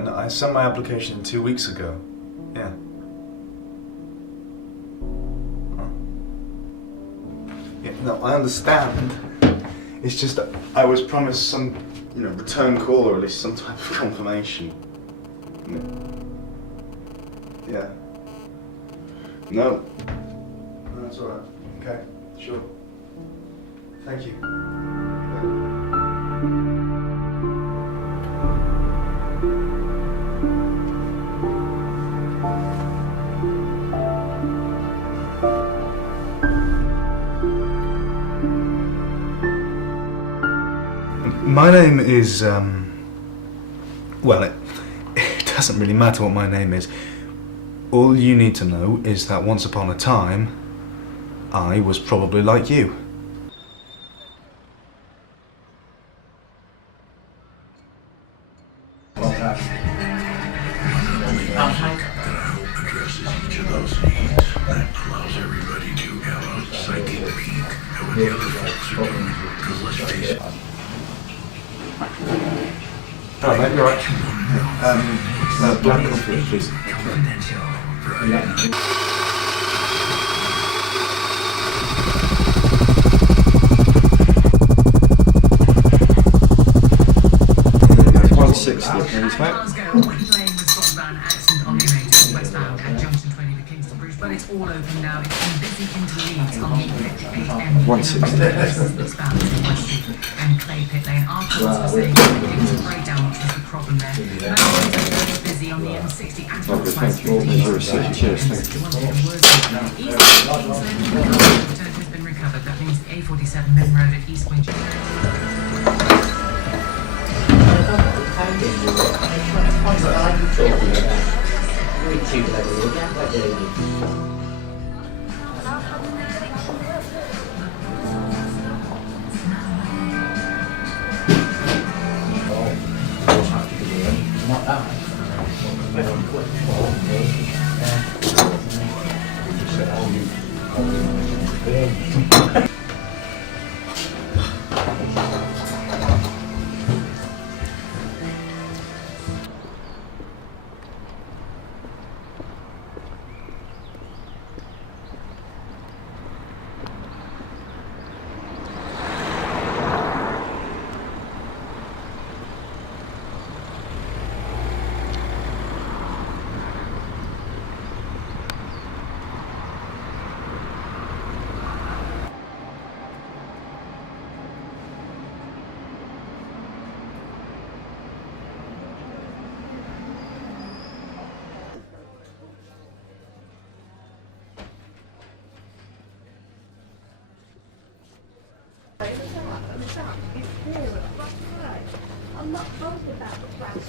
Yeah, no, I sent my application in 2 weeks ago. Yeah. Oh. Yeah, no, I understand. It's just that I was promised some, return call or at least some type of confirmation. Yeah. No. No, that's alright. Okay, sure. Thank you. My name is, well, it doesn't really matter what my name is. All you need to know is that once upon a time, I was probably like you. Addresses each of those needs. That allows everybody to have a psychic peek at what the other folks are doing. Because let's face it. Alright, mate, you're right. Black coffee, please. Confidential. Right. 160, please, mate. But it's all open now. It's been busy into leads on the 8M. 160. And Clay Pit Lane. Our calls were saying that it was a breakdown, which was the problem there. Managers are very busy on the M60 at Lovely, thank you. Cheers, thank you. Has been recovered. That means A47 Min Road at East Winch. I'm not bothered about the price.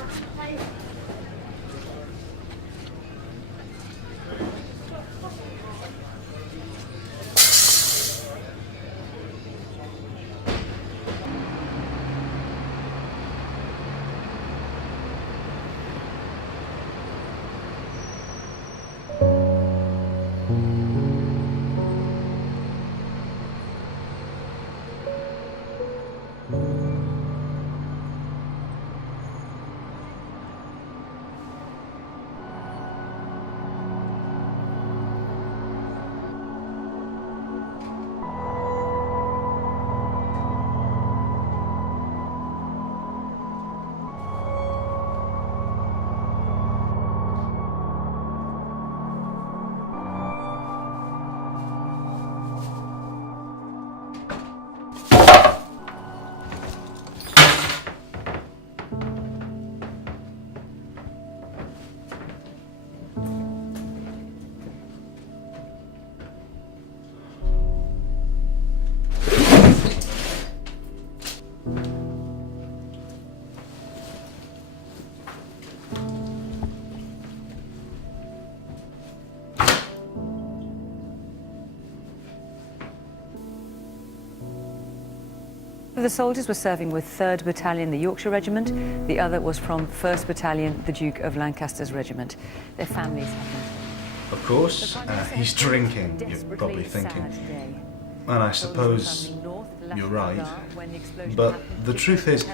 The soldiers were serving with 3rd Battalion, the Yorkshire Regiment. The other was from 1st Battalion, the Duke of Lancaster's Regiment. Their families have... Of course, he's drinking, you're probably thinking. And I suppose you're right. But the truth is,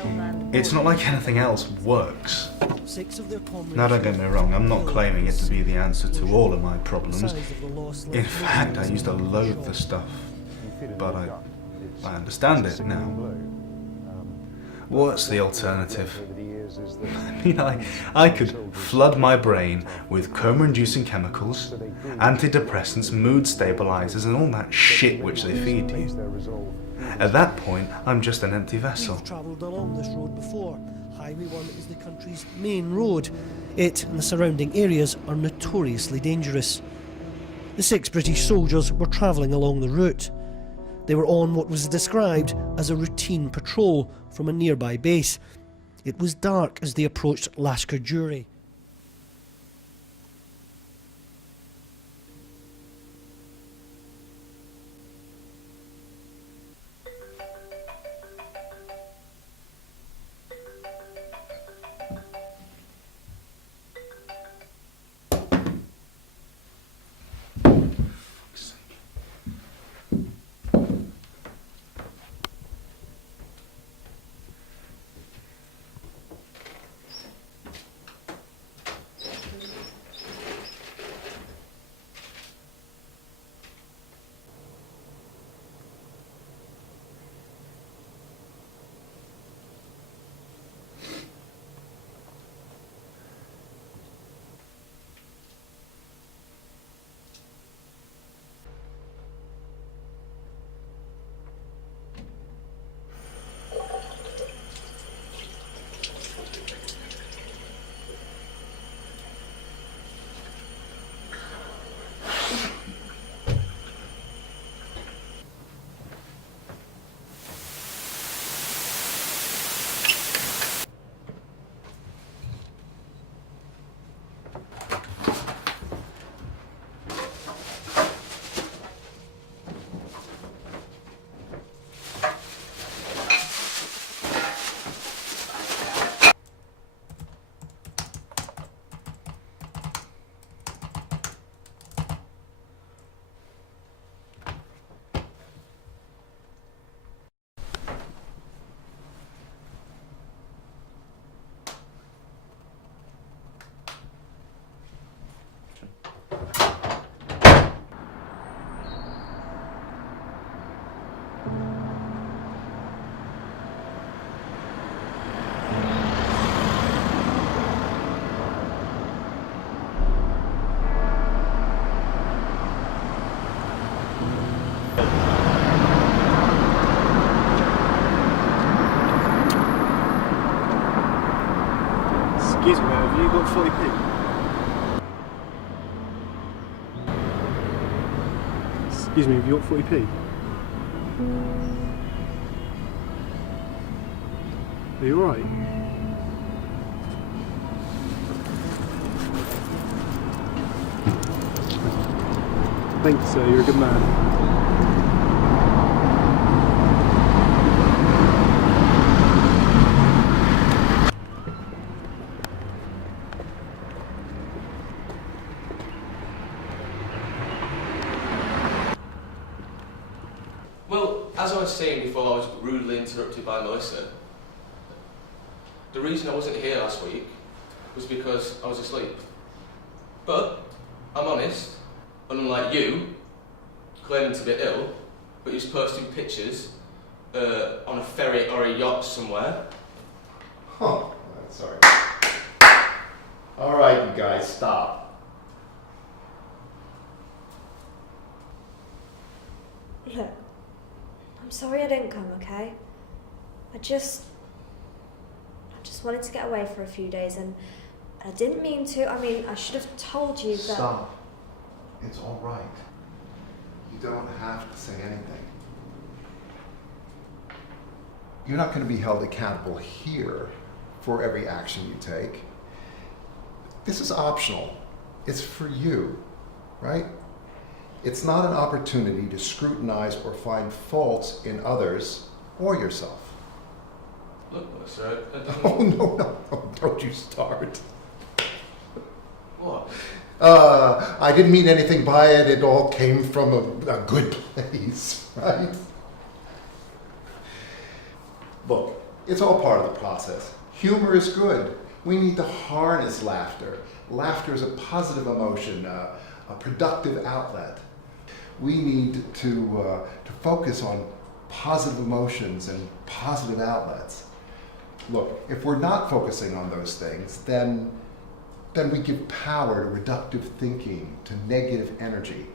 it's not like anything else works. keepsakes of their comrades. Now don't get me wrong, I'm not claiming it to be the answer to all of my problems. Size of the lost In left fact, I over used to is loathe the shot. stuff, but I understand it now. What's the alternative? I mean, I could flood my brain with coma-inducing chemicals, antidepressants, mood stabilizers, and all that shit which they feed you. At that point, I'm just an empty vessel. We've travelled along this road before. Highway 1 is the country's main road. It and the surrounding areas are notoriously dangerous. The 6 British soldiers were travelling along the route. They were on what was described as a routine patrol from a nearby base. It was dark as they approached Lashkar Juri. Excuse me, have you got 40p? Excuse me, have you got 40p? Are you alright? Thank you, sir, you're a good man. Well, as I was saying before, I was rudely interrupted by Melissa. The reason I wasn't here last week was because I was asleep. But I'm honest, and unlike you, claiming to be ill, but you're posting pictures on a ferry or a yacht somewhere. Oh, sorry. All right, you guys, stop. Look, I'm sorry I didn't come, okay? I just wanted to get away for a few days and I didn't mean to. I mean, I should have told you that... Stop. It's all right. You don't have to say anything. You're not going to be held accountable here for every action you take. This is optional. It's for you, right? It's not an opportunity to scrutinize or find faults in others or yourself. Look, Melissa, I didn't... Oh, no, don't you start. What? I didn't mean anything by it. It all came from a good place, right? Look, it's all part of the process. Humor is good. We need to harness laughter. Laughter is a positive emotion, a productive outlet. We need to focus on positive emotions and positive outlets. Look, if we're not focusing on those things, then we give power to reductive thinking, to negative energy.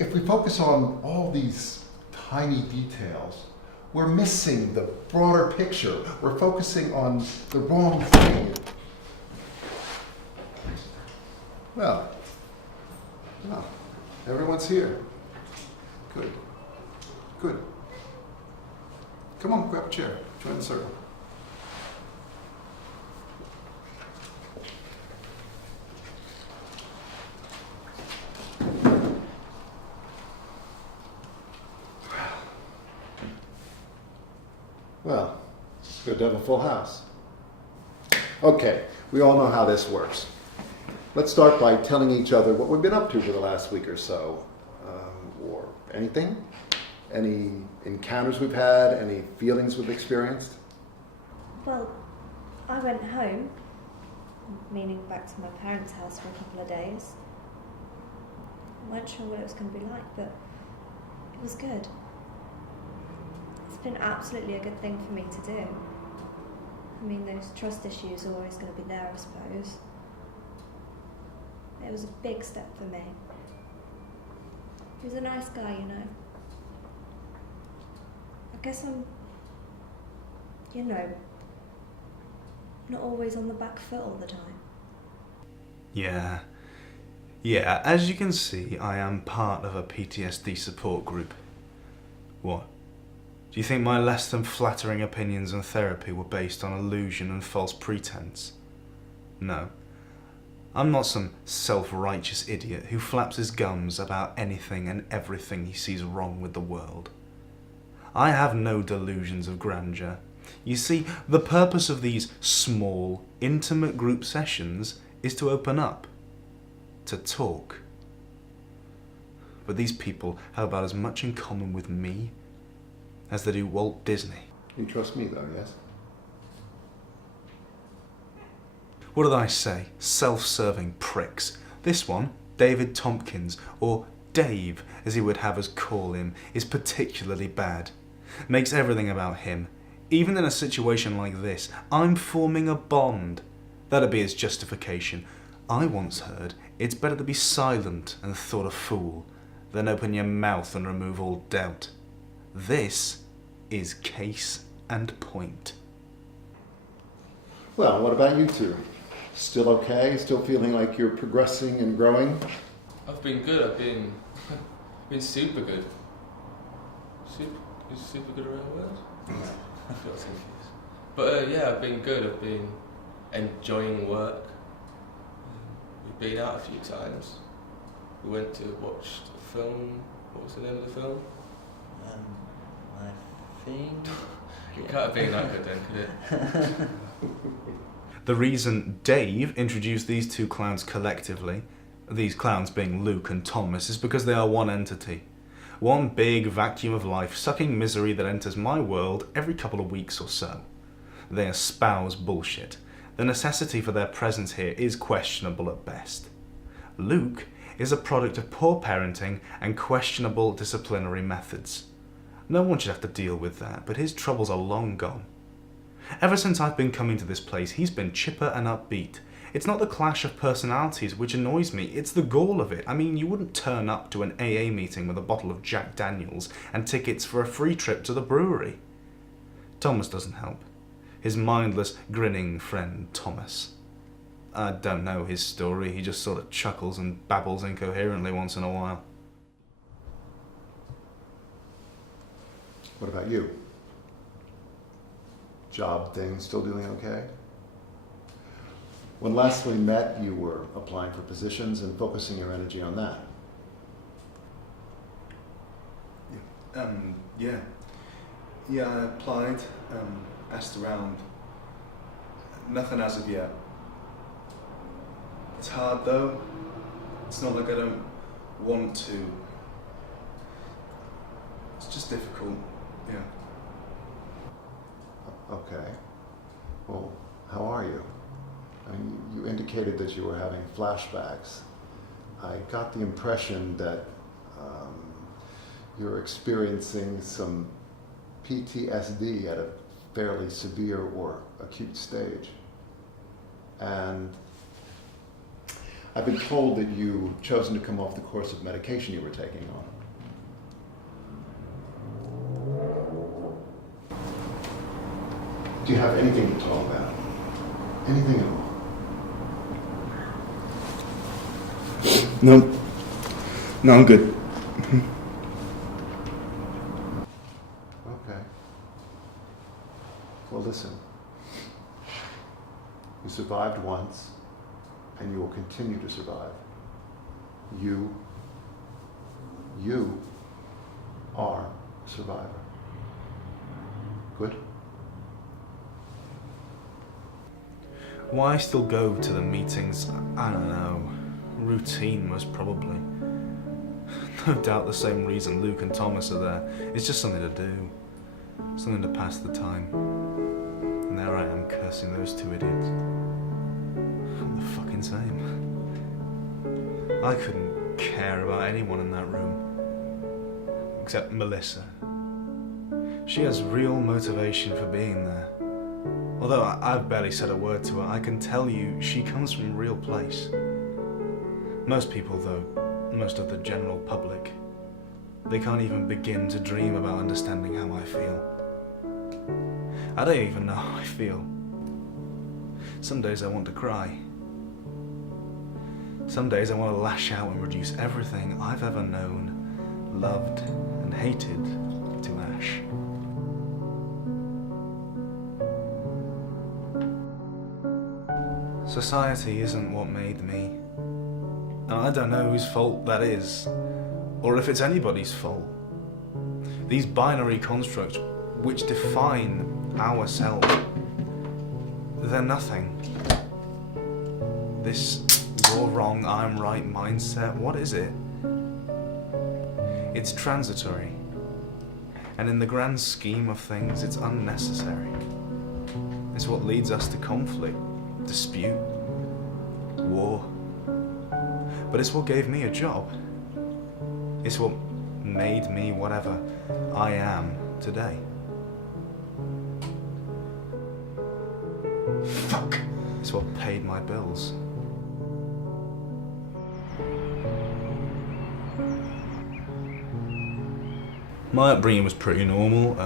If we focus on all these tiny details, we're missing the broader picture. We're focusing on the wrong thing. Well, everyone's here. Good. Good. Come on, grab a chair. Join the circle. Well, it's good to have a full house. Okay, we all know how this works. Let's start by telling each other what we've been up to for the last week or so. Or anything? Any encounters we've had? Any feelings we've experienced? Well, I went home, meaning back to my parents' house for a couple of days. I weren't sure what it was going to be like, but it was good. It's been absolutely a good thing for me to do. I mean, those trust issues are always going to be there, I suppose. It was a big step for me. He was a nice guy, you know. I guess I'm, you know, not always on the back foot all the time. Yeah, as you can see, I am part of a PTSD support group. What? Do you think my less than flattering opinions and therapy were based on illusion and false pretense? No. I'm not some self-righteous idiot who flaps his gums about anything and everything he sees wrong with the world. I have no delusions of grandeur. You see, the purpose of these small, intimate group sessions is to open up, to talk. But these people have about as much in common with me as they do Walt Disney. You trust me though, yes? What did I say? Self-serving pricks. This one, David Tompkins, or Dave as he would have us call him, is particularly bad. Makes everything about him. Even in a situation like this, I'm forming a bond. That'd be his justification. I once heard it's better to be silent and thought a fool than open your mouth and remove all doubt. This is case and point. Well, what about you two? Still okay? Still feeling like you're progressing and growing? I've been good. I've been super good. Is super good a real word? I feel confused. But yeah, I've been good. I've been enjoying work. We've been out a few times. We went to watch the film. What was the name of the film? I think... It can't have been that good then, could it? The reason Dave introduced these two clowns collectively, these clowns being Luke and Thomas, is because they are one entity. One big vacuum of life sucking misery that enters my world every couple of weeks or so. They espouse bullshit. The necessity for their presence here is questionable at best. Luke is a product of poor parenting and questionable disciplinary methods. No one should have to deal with that, but his troubles are long gone. Ever since I've been coming to this place, he's been chipper and upbeat. It's not the clash of personalities which annoys me, it's the gall of it. I mean, you wouldn't turn up to an AA meeting with a bottle of Jack Daniels and tickets for a free trip to the brewery. Thomas doesn't help. His mindless, grinning friend, Thomas. I don't know his story, he just sort of chuckles and babbles incoherently once in a while. What about you? Job things still doing okay? When last we met, you were applying for positions and focusing your energy on that. Yeah, I applied, asked around. Nothing as of yet. It's hard though. It's not like I don't want to. It's just difficult, yeah. Okay. Well, how are you? I mean, you indicated that you were having flashbacks. I got the impression that you're experiencing some PTSD at a fairly severe or acute stage. And I've been told that you've chosen to come off the course of medication you were taking on. Do you have anything to talk about? Anything at all? No. No, I'm good. Okay. Well, listen. You survived once, and you will continue to survive. You are a survivor. Good? Why still go to the meetings? I don't know. Routine, most probably. No doubt the same reason Luke and Thomas are there. It's just something to do. Something to pass the time. And there I am cursing those two idiots. I'm the fucking same. I couldn't care about anyone in that room. Except Melissa. She has real motivation for being there. Although I've barely said a word to her, I can tell you she comes from a real place. Most people, though, most of the general public, they can't even begin to dream about understanding how I feel. I don't even know how I feel. Some days I want to cry. Some days I want to lash out and reduce everything I've ever known, loved, and hated to ash. Society isn't what made me. And I don't know whose fault that is, or if it's anybody's fault. These binary constructs which define ourselves, they're nothing. This you're wrong, I'm right mindset, what is it? It's transitory. And in the grand scheme of things, it's unnecessary. It's what leads us to conflict, dispute, war. But it's what gave me a job. It's what made me whatever I am today. Fuck! It's what paid my bills. My upbringing was pretty normal.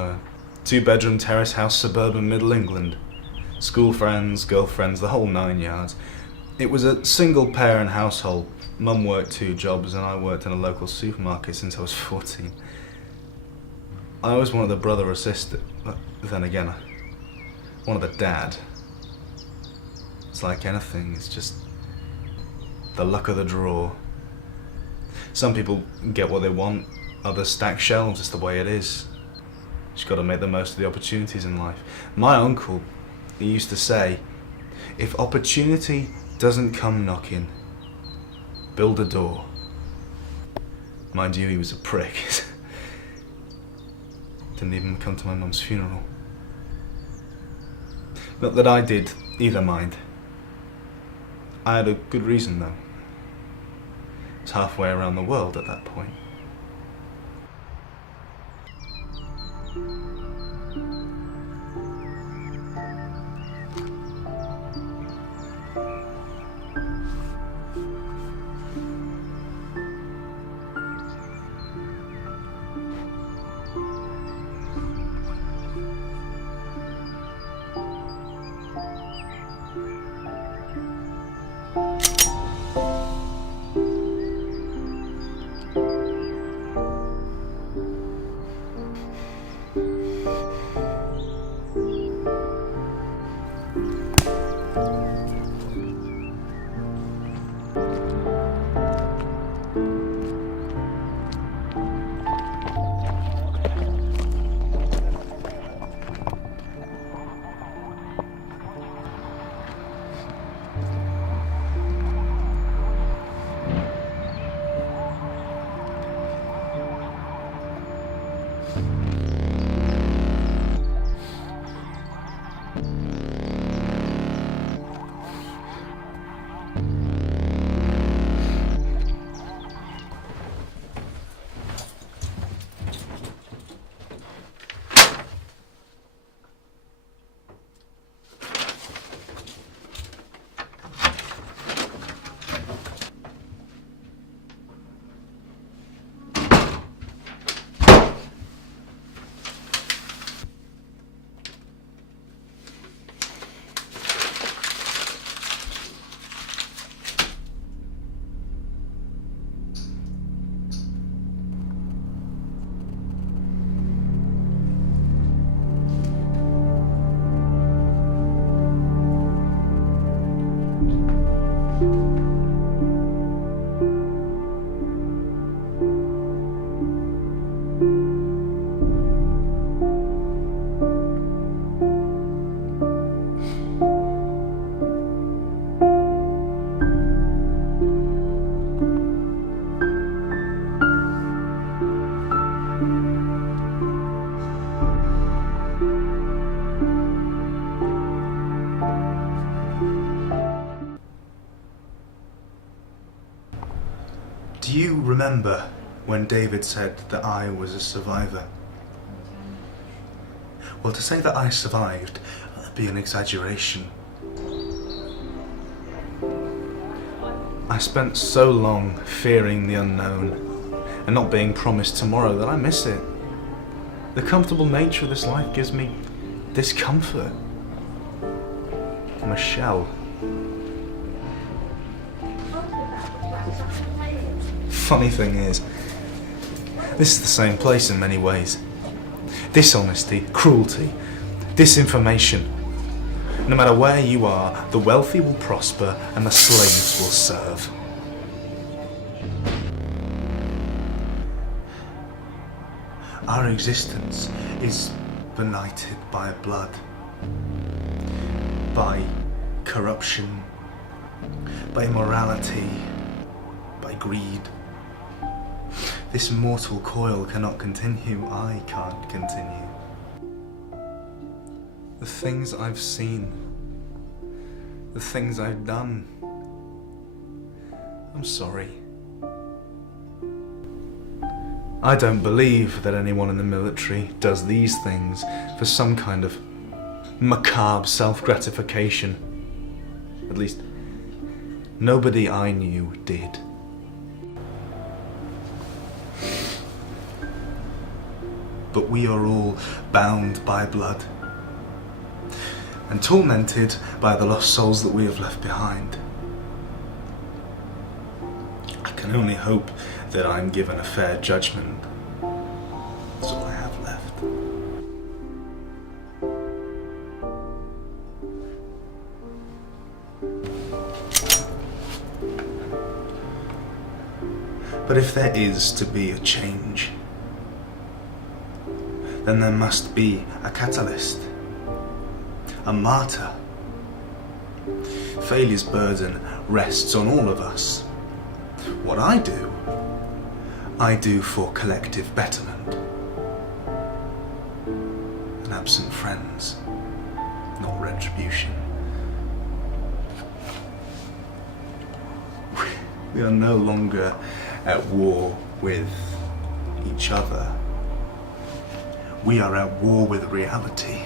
2-bedroom terrace house, suburban Middle England. School friends, girlfriends, the whole 9 yards. It was a single parent household. Mum worked 2 jobs and I worked in a local supermarket since I was 14. I always wanted a brother or sister, but then again, I wanted a dad. It's like anything, it's just the luck of the draw. Some people get what they want, others stack shelves, it's the way it is. Just gotta make the most of the opportunities in life. My uncle, he used to say, if opportunity doesn't come knocking, build a door. Mind you, he was a prick. Didn't even come to my mum's funeral. Not that I did either mind. I had a good reason though. I was halfway around the world at that point. remember when David said that I was a survivor? Well, to say that I survived would be an exaggeration. I spent so long fearing the unknown and not being promised tomorrow that I miss it. The comfortable nature of this life gives me discomfort. I'm a shell. Funny thing is, this is the same place in many ways. Dishonesty, cruelty, disinformation. No matter where you are, the wealthy will prosper and the slaves will serve. Our existence is benighted by blood, by corruption, by immorality, by greed. This mortal coil cannot continue. I can't continue. The things I've seen, the things I've done, I'm sorry. I don't believe that anyone in the military does these things for some kind of macabre self-gratification. At least, nobody I knew did. But we are all bound by blood and tormented by the lost souls that we have left behind. I can only hope that I'm given a fair judgment. That's all I have left. But if there is to be a change, then there must be a catalyst, a martyr. Failure's burden rests on all of us. What I do for collective betterment. And absent friends, not retribution. We are no longer at war with each other. We are at war with reality.